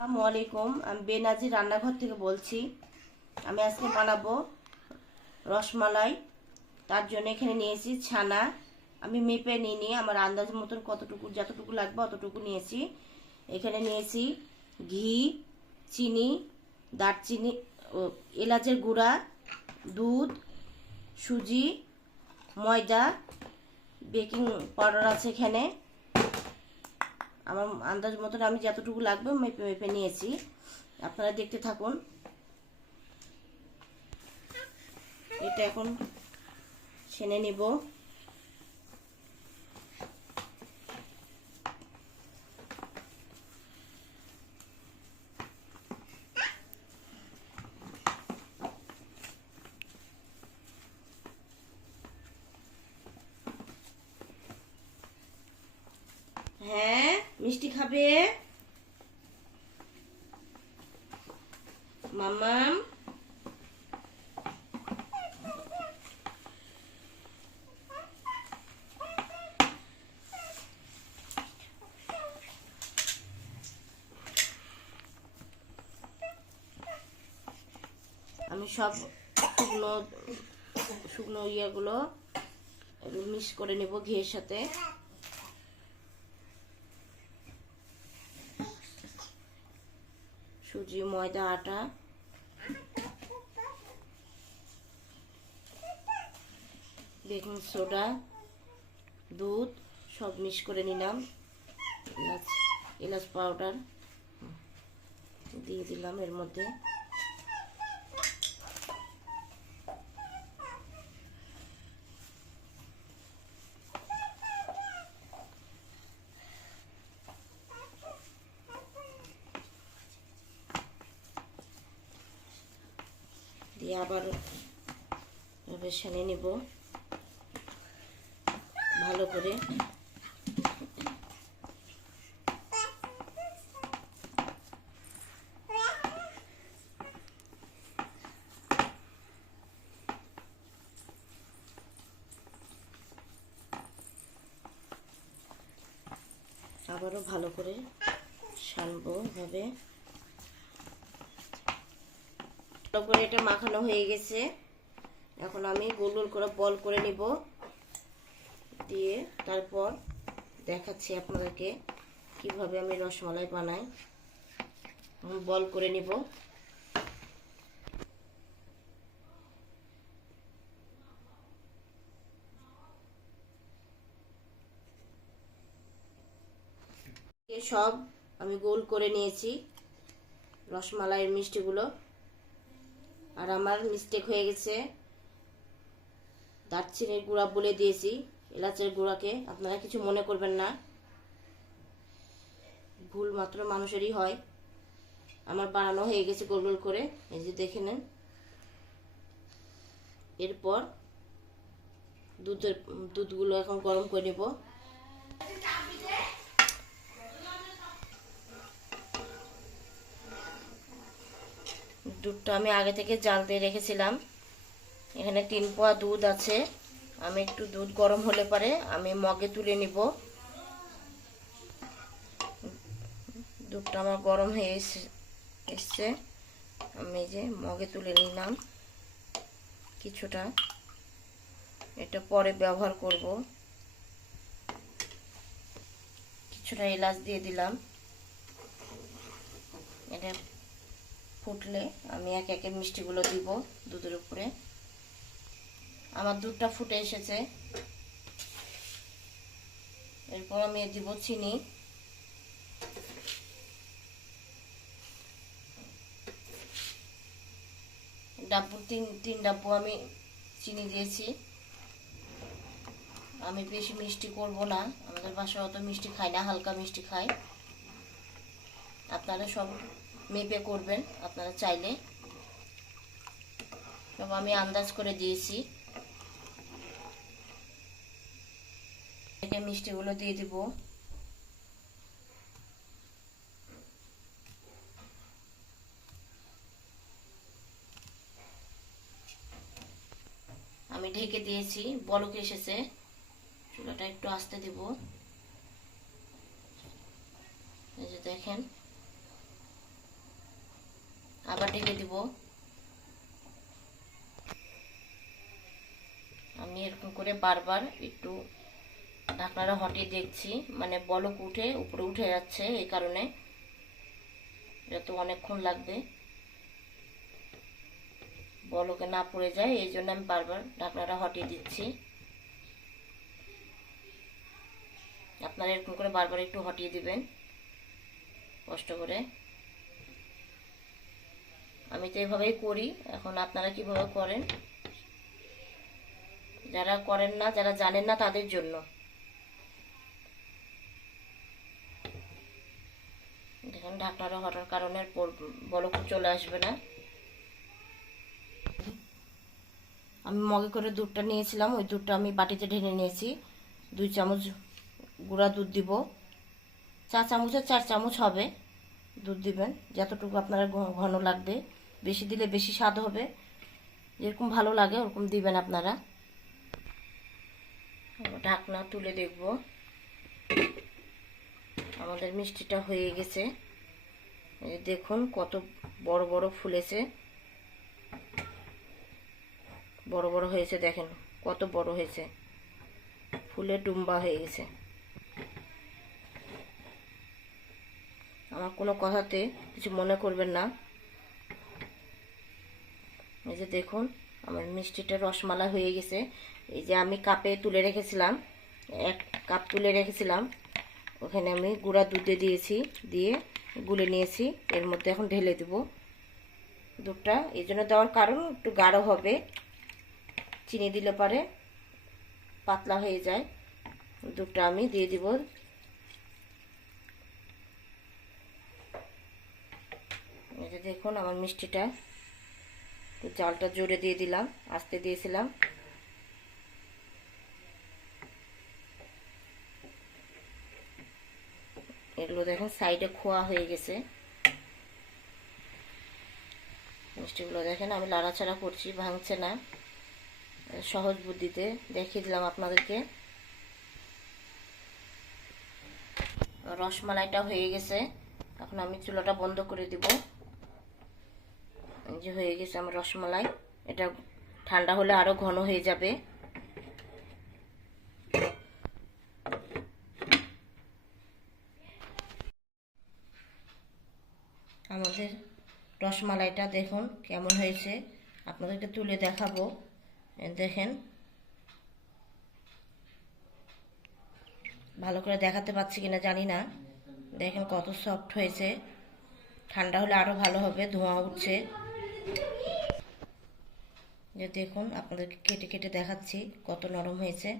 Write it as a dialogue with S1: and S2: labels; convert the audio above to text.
S1: আসসালামু আলাইকুম। আমি বেনাজি রান্নাঘর থেকে বলছি। আমি আজকে বানাবো রসমালাই। তার জন্য এখানে নিয়েছি ছানা। আমি মেপে নিয়ে নিয়ে আমার আন্দাজ মতন কতটুকু, যতটুকু লাগবে অতটুকু নিয়েছি। এখানে নিয়েছি ঘি, চিনি, দারচিনি এলাচের গুঁড়া, দুধ, সুজি, ময়দা, বেকিং পাউডার আছে এখানে। আমার আন্দাজ মতন আমি যতটুকু লাগবে মেপে মেপে নিয়েছি। আপনারা দেখতে থাকুন। এটা এখন ছেনে নিব। হ্যাঁ মিষ্টি খাবে? মামাম আমি সব শুকনো শুকনো ইয়েগুলো মিক্স করে নেব ঘিয়ের সাথে। সুজি, ময়দা, আটা। বেকিং সোডা, দুধ, সব মিক্স করে নিলাম। এলাচ এলাচ পাউডার দিয়ে দিলাম এর মধ্যে। দিয়ে আবার সানিয়ে নিব। ভালো করে। আবারও ভালো করে সানবো এভাবে ভালো করে এটা মাখানো হয়ে গেছে। এখন আমি গোল গোল করে বল করে নিব। দিয়ে তারপর দেখাচ্ছি আপনাদেরকে কীভাবে আমি রসমালাই বানাই। বল করে নিব। সব আমি গোল করে নিয়েছি। রসমালাইয়ের মিষ্টিগুলো। আর আমার মিস্টেক হয়ে গেছে। দারচিনির গুঁড়া বলে দিয়েছি, এলাচের গুঁড়াকে। আপনারা কিছু মনে করবেন না। ভুল মাত্র মানুষেরই হয়। আমার বানানো হয়ে গেছে গোল গোল করে। এই যে দেখে নেন। এরপর দুধের, দুধগুলো এখন গরম করে নেব। দুধটা আমি আগে থেকে জাল দিয়ে রেখেছিলাম। এখানে তিন পোয়া দুধ আছে। আমি একটু দুধ গরম হলে পারে আমি মগে তুলে নিব। দুধটা আমার গরম হয়ে এসছে। আমি যে মগে তুলে নিলাম কিছুটা। এটা পরে ব্যবহার করব। কিছুটা এলাচ দিয়ে দিলাম। এটা ফুটলে আমি এক একে মিষ্টিগুলো দিব দুধের উপরে। আমার দুধটা ফুটে এসেছে। এরপর আমি দিব চিনি। ডাব্বু, তিন তিন ডাব্বু আমি চিনি দিয়েছি। আমি বেশি মিষ্টি করব না। আমাদের বাসায় অত মিষ্টি খাই না, হালকা মিষ্টি খাই আপনারা সব মেপে করবেন আপনারা চাইলে। সব আমি আন্দাজ করে দিয়েছি। মিষ্টিগুলো দিয়ে দিব। আমি ঢেকে দিয়েছি, বলক এসেছে। চুলাটা একটু আস্তে দিব। এই দেখেন আবার ঢেকে দিব। আমি এরকম করে বারবার একটু ঢাকনাটা হটিয়ে দেখছি মানে বলক উঠে, উপরে উঠে যাচ্ছে এই কারণে। এটা তো অনেকক্ষণ লাগবে। বলকে না পড়ে যায়, এই জন্য আমি বারবার ঢাকনাটা হটিয়ে দিচ্ছি। আপনারা এরকম করে বারবার একটু হটিয়ে দিবেন। কষ্ট করে। আমি তো এভাবেই করি। এখন আপনারা কীভাবে করেন? যারা করেন না, যারা জানেন না তাদের জন্য। দেখেন, ঢাকনাটা হটার কারণে বলক চলে আসবে না। আমি মগে করে দুধটা নিয়েছিলাম। ওই দুধটা আমি বাটিতে ঢেলে নিয়েছি। দুই চামচ গুঁড়া দুধ দিব। চা চামচের চার চামচ হবে। দুধ দিবেন। যতটুকু আপনার ঘন লাগবে। বেশি দিলে বেশি স্বাদ হবে। যেরকম ভালো লাগে, ওরকম দিবেন আপনারা। ঢাকনা তুলে দেখব। আমাদের মিষ্টিটা হয়ে গেছে। দেখুন, কত বড় বড় ফুলেছে। বড় বড় হয়েছে, দেখেন, কত বড় হয়েছে। ফুলে ডুম্বা হয়ে গেছে। আমার কোনো কথাতে কিছু মনে করবেন না। এই যে দেখুন, আমার মিষ্টিটা রসমালাই হয়ে গেছে। এই যে আমি কাপে তুলে রেখেছিলাম, এক কাপ তুলে রেখেছিলাম। ওখানে আমি গুঁড়া দুধে দিয়েছি, দিয়ে গুলে নিয়েছি। এর মধ্যে এখন ঢেলে দেব। দুধটা, এই জন্য দেওয়ার কারণ একটু গাঢ় হবে। চিনি দিলে পরে পাতলা হয়ে যায়। দুধটা আমি দিয়ে দিব। দেখুন, আমার মিষ্টিটা একটু জালটা জোরে দিয়ে দিলাম, আস্তে দিয়েছিলাম। এগুলো দেখুন, সাইডে খোয়া হয়ে গেছে। মিষ্টিগুলো দেখেন, আমি লাড়াচাড়া করছি, ভাঙছে না। সহজ বুদ্ধিতে দেখিয়ে দিলাম আপনাদেরকে। রসমালাইটা হয়ে গেছে। এখন আমি চুলাটা বন্ধ করে দিব। যে হয়ে গেছে আমার রসমালাই। এটা ঠান্ডা হলে আরও ঘন হয়ে যাবে। আমাদের রসমালাইটা দেখুন কেমন হয়েছে। আপনাদেরকে তুলে দেখাবো। দেখেন। ভালো করে দেখাতে পাচ্ছি কিনা জানি না। দেখেন কত সফট হয়েছে। ঠান্ডা হলে আরও ভালো হবে, ধোঁয়া উঠছে। যে দেখুন আপনাদেরকে কেটে কেটে দেখাচ্ছি কত নরম হয়েছে।